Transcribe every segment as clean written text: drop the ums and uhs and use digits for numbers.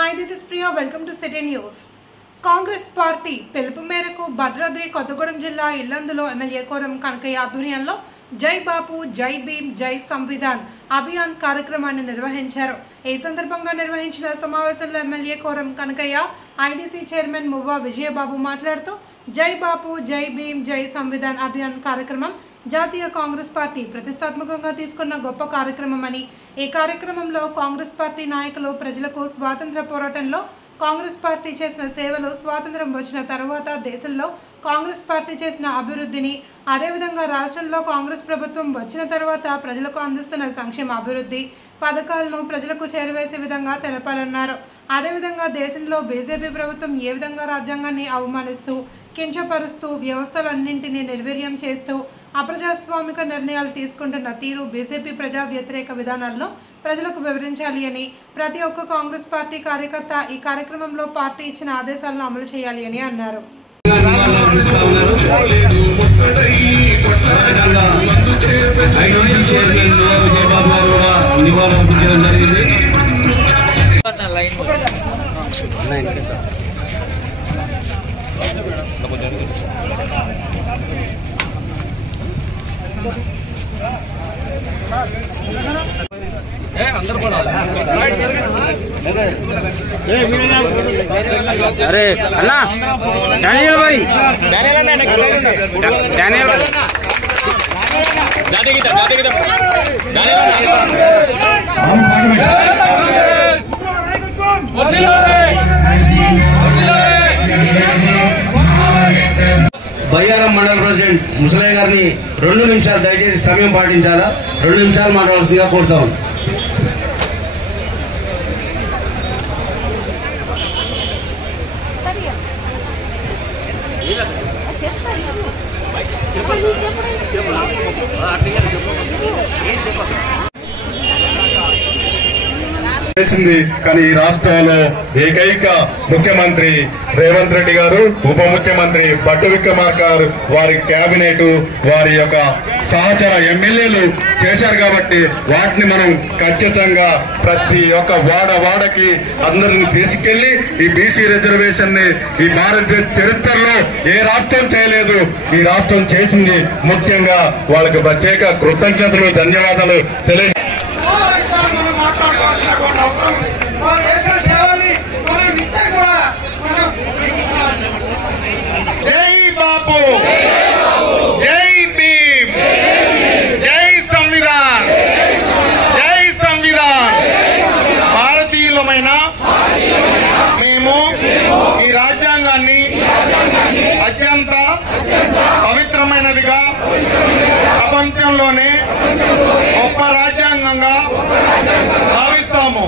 Hi, this is Priya. Welcome to City News. Congress party పిలుపు మేరకు భద్రాద్రి కొత్తగూడెం జిల్లా ఇల్లందులో ఎమ్మెల్యే కోరం కనకయ్య ఆధ్వర్యంలో జై బాపు జై భీమ్ జై సంవిధాన్ అభియాన్ కార్యక్రమాన్ని నిర్వహించారు. ఈ సందర్భంగా నిర్వహించిన సమావేశంలో MLA Koram Kanakaiah IDC chairman Muvva Vijayababu మాట్లాడుతూ జై బాపు జై భీమ్ జై సంవిధాన్ అభియాన్ కార్యక్రమం జాతీయ కాంగ్రెస్ పార్టీ ప్రతిష్టాత్మకంగా తీసుకున్న గొప్ప కార్యక్రమం అని, ఈ కార్యక్రమంలో కాంగ్రెస్ పార్టీ నాయకులు ప్రజలకు స్వాతంత్ర పోరాటంలో కాంగ్రెస్ పార్టీ చేసిన సేవలు, స్వాతంత్రం వచ్చిన తర్వాత దేశంలో కాంగ్రెస్ పార్టీ చేసిన అభివృద్ధిని, అదేవిధంగా రాష్ట్రంలో కాంగ్రెస్ ప్రభుత్వం వచ్చిన తర్వాత ప్రజలకు అందిస్తున్న సంక్షేమ అభివృద్ధి పథకాలను ప్రజలకు చేరవేసే విధంగా తెలపాలన్నారు. అదేవిధంగా దేశంలో బీజేపీ ప్రభుత్వం ఏ విధంగా రాజ్యాంగాన్ని అవమానిస్తూ, కించపరుస్తూ, వ్యవస్థలన్నింటినీ నిర్వీర్యం చేస్తూ అప్రజాస్వామిక నిర్ణయాలు తీసుకుంటున్న తీరు, బీజేపీ ప్రజా వ్యతిరేక విధానాలను ప్రజలకు వివరించాలి అని, ప్రతి ఒక్క కాంగ్రెస్ పార్టీ కార్యకర్త ఈ కార్యక్రమంలో పార్టీ ఇచ్చిన ఆదేశాలను అమలు చేయాలి అని అన్నారు. अरे अन्ना डैनियल भाई डैनियल బయ్యారం మండల ప్రెసిడెంట్ ముసలయ్య గారిని 2 నిమిషాలు దయచేసి సమయం పాటించాలా, 2 నిమిషాలు మాట్లాడాల్సిందిగా కోరుతాం. చేసింది. కానీ ఈ రాష్ట్రంలో ఏకైక ముఖ్యమంత్రి రేవంత్ రెడ్డి గారు, ఉప ముఖ్యమంత్రి బట్టు విక్రమార్క గారు, వారి కేబినెట్, వారి యొక్క సహచర ఎమ్మెల్యేలు చేశారు. కాబట్టి వాటిని మనం ఖచ్చితంగా ప్రతి ఒక్క వాడకి అందరిని తీసుకెళ్లి ఈ బీసీ రిజర్వేషన్ ని ఈ భారతదేశ చరిత్రలో ఏ రాష్ట్రం చేయలేదు. ఈ రాష్ట్రం చేసింది. ముఖ్యంగా వాళ్ళకి ప్రత్యేక కృతజ్ఞతలు, ధన్యవాదాలు తెలియ. జై బాపు జై భీమ్ జై సంవిధాన్ జై సంవిధాన్. భారతీయులమైన మేము ఈ రాజ్యాంగాన్ని అత్యంత పవిత్రమైనదిగా, ప్రపంచంలోనే గొప్ప రాజ్యాంగంగా భావిస్తాము.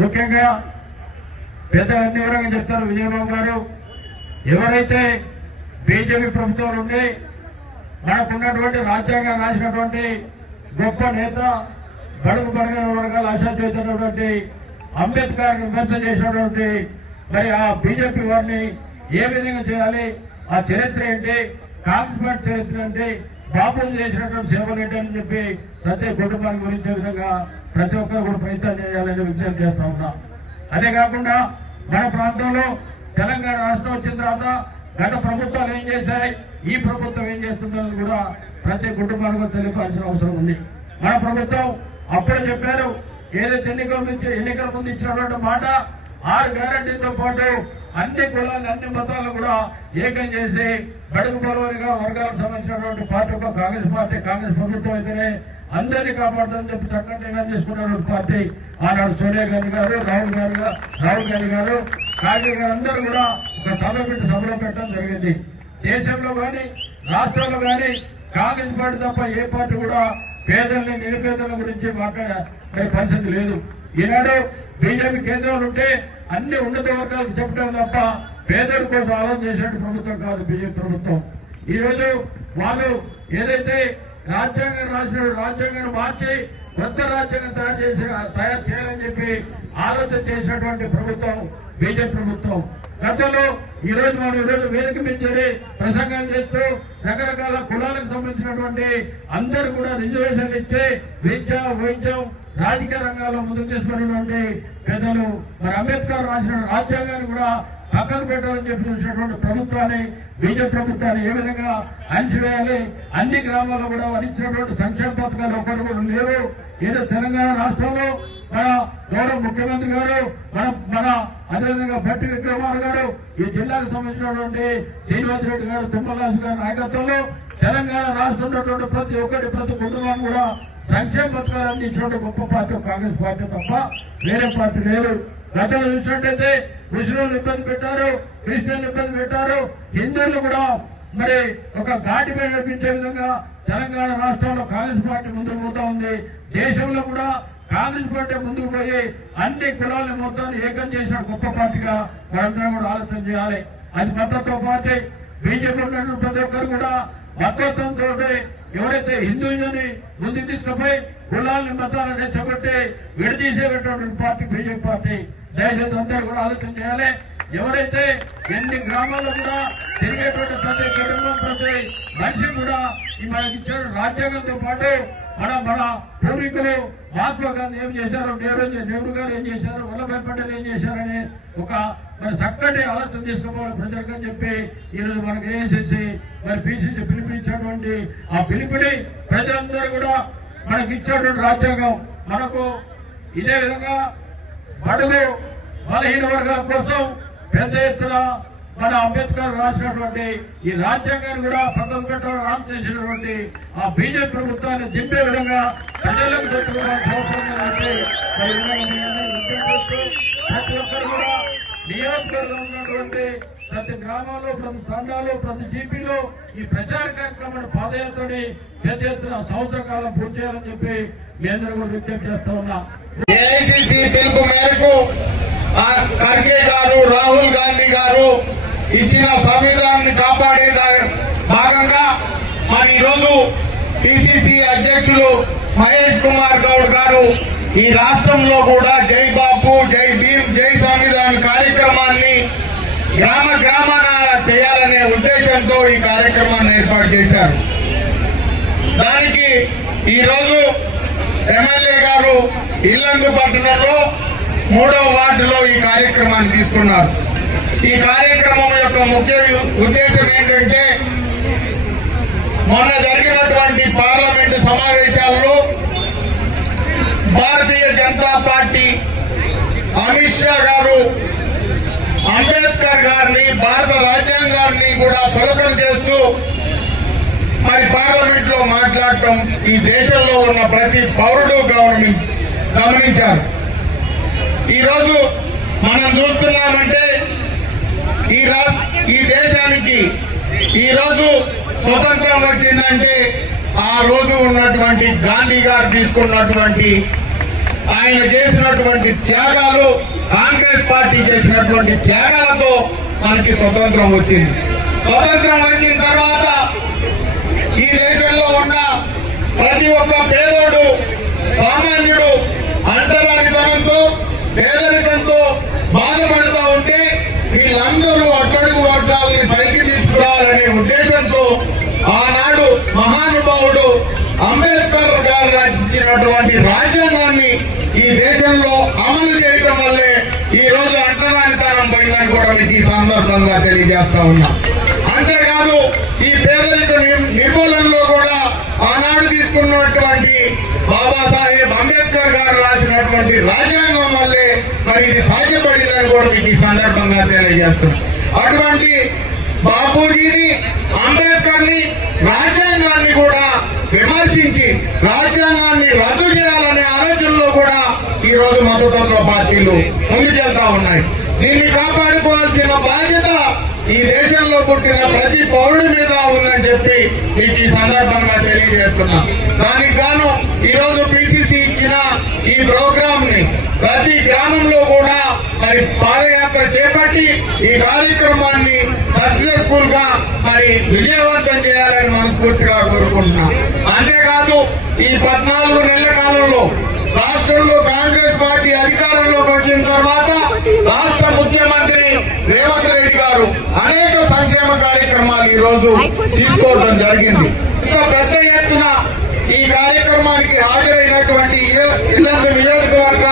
ముఖ్యంగా పెద్ద అన్ని వివరంగా చెప్తారు విజయబాబు గారు. ఎవరైతే బీజేపీ ప్రభుత్వం నుండి మనకున్నటువంటి రాజ్యాంగం రాసినటువంటి గొప్ప నేత బడుగు బలహీన వర్గాల ఆశాజ్యోతినటువంటి అంబేద్కర్ విమర్శ చేసినటువంటి మరి ఆ బీజేపీ వారిని ఏ విధంగా చేయాలి, ఆ చరిత్ర ఏంటి, కాంగ్రెస్ పార్టీ చరిత్ర ఏంటి, బాబు చేసినటువంటి సేవలు ఏంటని చెప్పి ప్రతి కుటుంబాన్ని గురించే విధంగా ప్రతి ఒక్కరు కూడా ప్రయత్నం చేయాలని విజ్ఞప్తి చేస్తా ఉన్నా. అదే కాకుండా మన ప్రాంతంలో తెలంగాణ రాష్ట్రం వచ్చిన తర్వాత గత ప్రభుత్వాలు ఏం చేశాయి, ఈ ప్రభుత్వం ఏం చేస్తుందని కూడా ప్రతి కుటుంబానికి తెలిపాల్సిన అవసరం ఉంది. మన ప్రభుత్వం అప్పుడే చెప్పారు, ఏదైతే ఎన్నికల ముందు ఇచ్చినటువంటి మాట 6 గ్యారంటీతో పాటు అన్ని కులాన్ని అన్ని మతాలను కూడా ఏకం చేసి బడుగు బలవర్గ వర్గాలకు సంబంధించినటువంటి పార్టీ ఒక కాంగ్రెస్ ప్రభుత్వం అయితేనే అందరినీ కాపాడుతుందని చెప్పి చక్కగా నిర్ణయం చేసుకున్నటువంటి పార్టీ ఆనాడు సోనియా గాంధీ గారు, రాహుల్ గాంధీ గారు, కాంగ్రెస్ గారు అందరూ కూడా ఒక సభలో పెట్టడం జరిగింది. దేశంలో కానీ రాష్ట్రంలో కానీ కాంగ్రెస్ పార్టీ తప్ప ఏ పార్టీ కూడా పేదల్ని నిరుపేదల గురించి మాట్లాడే పరిస్థితి లేదు. ఈనాడు బీజేపీ కేంద్రంలో ఉంటే అన్ని ఉన్నత వర్గాలకు చెప్పడం తప్ప పేదల కోసం ఆలోచన చేసే ప్రభుత్వం కాదు బీజేపీ ప్రభుత్వం. ఈ రోజు వాళ్ళు ఏదైతే రాజ్యాంగం రాసిన రాజ్యాంగాన్ని మార్చి కొత్త రాజ్యాంగం తయారు చేయాలని చెప్పి ఆలోచన చేసినటువంటి ప్రభుత్వం బీజేపీ ప్రభుత్వం. గతంలో ఈ రోజు వేదిక మీద చేరి ప్రసంగాలు చేస్తూ రకరకాల కులాలకు సంబంధించినటువంటి అందరూ కూడా రిజర్వేషన్లు ఇచ్చి విద్య, వైద్యం, రాజకీయ రంగాల్లో ముందుకు తీసుకున్నటువంటి పెద్దలు మరి అంబేద్కర్ రాసిన రాజ్యాంగాన్ని కూడా పక్కన పెట్టాలని చెప్పి చూసినటువంటి ప్రభుత్వాన్ని బీజేపీ ప్రభుత్వాన్ని ఏ విధంగా అణిచివేయాలి, అన్ని గ్రామాల్లో కూడా వరించినటువంటి సంక్షేమ పథకాలు ఒక్కటి కూడా లేవు. ఏదో తెలంగాణ రాష్ట్రంలో మన గౌరవ ముఖ్యమంత్రి గారు మన అదేవిధంగా భట్టి విక్రమార్క గారు, ఈ జిల్లాకు సంబంధించినటువంటి శ్రీనివాసరెడ్డి గారు, తుమ్మలాసు గారి నాయకత్వంలో తెలంగాణ రాష్ట్రంలో ప్రతి కుటుంబాన్ని కూడా సంక్షేమ పథకాలు అందించినటువంటి గొప్ప పార్టీ కాంగ్రెస్ పార్టీ తప్ప వేరే పార్టీ లేదు. గతంలో చూసినట్టయితే ముస్లింలు ఇబ్బంది పెట్టారు, క్రిస్టియన్లు ఇబ్బంది పెట్టారు, హిందువులు కూడా మరి ఒక ఘాటి మీద నడిపించే విధంగా తెలంగాణ రాష్ట్రంలో కాంగ్రెస్ పార్టీ ముందుకు పోతా ఉంది. దేశంలో కూడా కాంగ్రెస్ పార్టీ ముందుకు పోయి అన్ని కులాలను మొత్తాన్ని ఏకం చేసిన గొప్ప పార్టీగా మనందరం కూడా ఆలోచన చేయాలి. అది మద్దతు పార్టీ. బీజేపీ ఉన్నటువంటి ప్రతి ఒక్కరు కూడా మద్దతుతో ఎవరైతే హిందూయిజంని ముందుకు తీసుకుపోయి కులాలని మతాలను రెచ్చగొట్టి విడదీసేటటువంటి పార్టీ బీజేపీ పార్టీ. దయచేసి అందరూ కూడా ఆలోచన చేయాలి. ఎవరైతే ఎన్ని గ్రామాల్లో కూడా తిరిగేటువంటి ప్రతి కుటుంబం, ప్రతి మనిషి కూడా ఈ మనకి ఇచ్చిన రాజ్యాంగంతో పాటు మన పూర్వీకులు మహాత్మా గాంధీ ఏం చేశారు, నెహ్రూ గారు ఏం చేశారు, వల్లభాయ్ పటేల్ ఏం చేశారని ఒక మరి చక్కటి ఆలోచన తీసుకోవాలి ప్రజలకు అని చెప్పి ఈరోజు మనకు ఏఐసిసి మరి పిసిసి పిలిపించినటువంటి ఆ పిలుపుని ప్రజలందరూ కూడా మనకి ఇచ్చినటువంటి రాజ్యాంగం మనకు ఇదే విధంగా బడుగు బలహీన వర్గాల కోసం పెద్ద ఎత్తున మన అంబేద్కర్ రాసినటువంటి ఈ రాజ్యాంగాన్ని కూడా పక్కన పెట్టడం రామ్ చేసినటువంటి ఆ బీజేపీ ప్రభుత్వాన్ని దింపే విధంగా ప్రజలకు చెప్పుకోవాల్సిన అవసరం ఉందంటే ప్రతి ఒక్కరు కూడా నియోజకవర్గంలో ఉన్నటువంటి ప్రతి గ్రామాల్లో, ప్రతి తండాలు, ప్రతి జీపీలో ఈ ప్రచార కార్యక్రమాన్ని పాదయాత్రని పెద్ద ఎత్తున సంవత్సర కాలం పూర్తి చేయాలని చెప్పి మీ అందరూ కూడా విజ్ఞప్తి చేస్తా ఉన్నా. ఏఐసిసి పిలుపు మేరకు ఖర్గే గారు, రాహుల్ గాంధీ గారు ఇచ్చిన సంవిధానాన్ని కాపాడే భాగంగా మన ఈరోజు పిసిసి అధ్యక్షులు మహేష్ కుమార్ గౌడ్ గారు ఈ రాష్ట్రంలో కూడా జై బాపు, జై భీమ్, జై సంవిధాన్ కార్యక్రమాన్ని గ్రామాన చేయాలనే ఉద్దేశంతో ఈ కార్యక్రమాన్ని ఏర్పాటు చేశారు. దానికి ఈరోజు ఎమ్మెల్యే గారు ఇల్లందు పట్టణంలో 3వ వార్డులో ఈ కార్యక్రమాన్ని తీసుకున్నారు. ఈ కార్యక్రమం యొక్క ముఖ్య ఉద్దేశం ఏంటంటే మొన్న జరిగినటువంటి పార్లమెంటు సమావేశాల్లో భారతీయ జనతా పార్టీ అమిత్ షా గారు అంబేద్కర్ గారిని, భారత రాజ్యాంగాన్ని కూడా సులభం చేస్తూ మరి పార్లమెంట్ లో మాట్లాడటం ఈ దేశంలో ఉన్న ప్రతి పౌరుడు గమనించారు. ఈరోజు మనం చూస్తున్నామంటే ఈ దేశానికి ఈరోజు స్వతంత్రం వచ్చిందంటే ఆ రోజు ఉన్నటువంటి గాంధీ గారు తీసుకున్నటువంటి ఆయన చేసినటువంటి త్యాగాలు, కాంగ్రెస్ పార్టీ చేసినటువంటి త్యాగాలతో మనకి స్వతంత్రం వచ్చింది. స్వతంత్రం వచ్చిన తర్వాత ఈ దేశంలో ఉన్న ప్రతి ఒక్క పేదోడు సామాన్యుడు అంటరానితనంతో పేదరికంతో బాధపడుతూ ఉంటే వీళ్ళందరూ అట్టడుగు వర్గాలని పైకి తీసుకురావాలనే ఉద్దేశంతో ఆనాడు మహానుభావుడు అంబేద్కర్ గారు రచించినటువంటి రాజ్యాంగాన్ని ఈ దేశంలో అమలు చేయడం వల్లే ఈ రోజు అంటరానితనం పోయిందని కూడా మీకు ఈ సందర్భంగా తెలియజేస్తా ఉన్నా. అంతేకాదు ఈ పేదరిక నిర్మూలనలో కూడా ఆనాడు తీసుకున్నటువంటి బాబాసాహెబ్ అంబేద్కర్ గారు రాసినటువంటి రాజ్యాంగం వల్లే మరి ఇది సాధ్యపడిందని కూడా మీకు ఈ సందర్భంగా తెలియజేస్తున్నాం. అటువంటి బాపూజీని అంబేద్కర్ ని రాజ్యాంగాన్ని కూడా విమర్శించి రాజ్యాంగాన్ని రద్దు చేయాలనే ఆలోచనలో కూడా ఈ రోజు మద్దతు పార్టీలు ముందుకెళ్తా ఉన్నాయి. దీన్ని కాపాడుకోవాల్సిన బాధ్యత ఈ దేశంలో పుట్టిన ప్రతి పౌరుడి మీద ఉందని చెప్పి మీకు ఈ సందర్భంగా తెలియజేస్తున్నా. దానికి గాను ఈ రోజు పిసిసి ఇచ్చిన ఈ ప్రోగ్రామ్ ని ప్రతి గ్రామంలో కూడా మరి పాదయాత్ర చేపట్టి ఈ కార్యక్రమాన్ని సక్సెస్ఫుల్ గా మరి విజయవంతం చేయాలని మనస్ఫూర్తిగా కోరుకుంటున్నాం. అంతేకాదు ఈ 14 నెలల కాలంలో రాష్ట్రంలో కాంగ్రెస్ పార్టీ అధికారంలోకి వచ్చిన తర్వాత రాష్ట్ర ముఖ్యమంత్రి రేవంత్ రెడ్డి గారు అనేక సంక్షేమ కార్యక్రమాలు ఈ రోజు తీసుకోవడం జరిగింది. ఇంకా పెద్ద ఎత్తున ఈ కార్యక్రమానికి హాజరైనటువంటి ఇల్లందు నియోజకవర్గ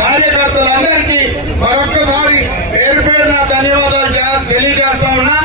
కార్యకర్తలందరికీ మరొక్కసారి పేరు పేరున ధన్యవాదాలు తెలియజేస్తా ఉన్నా.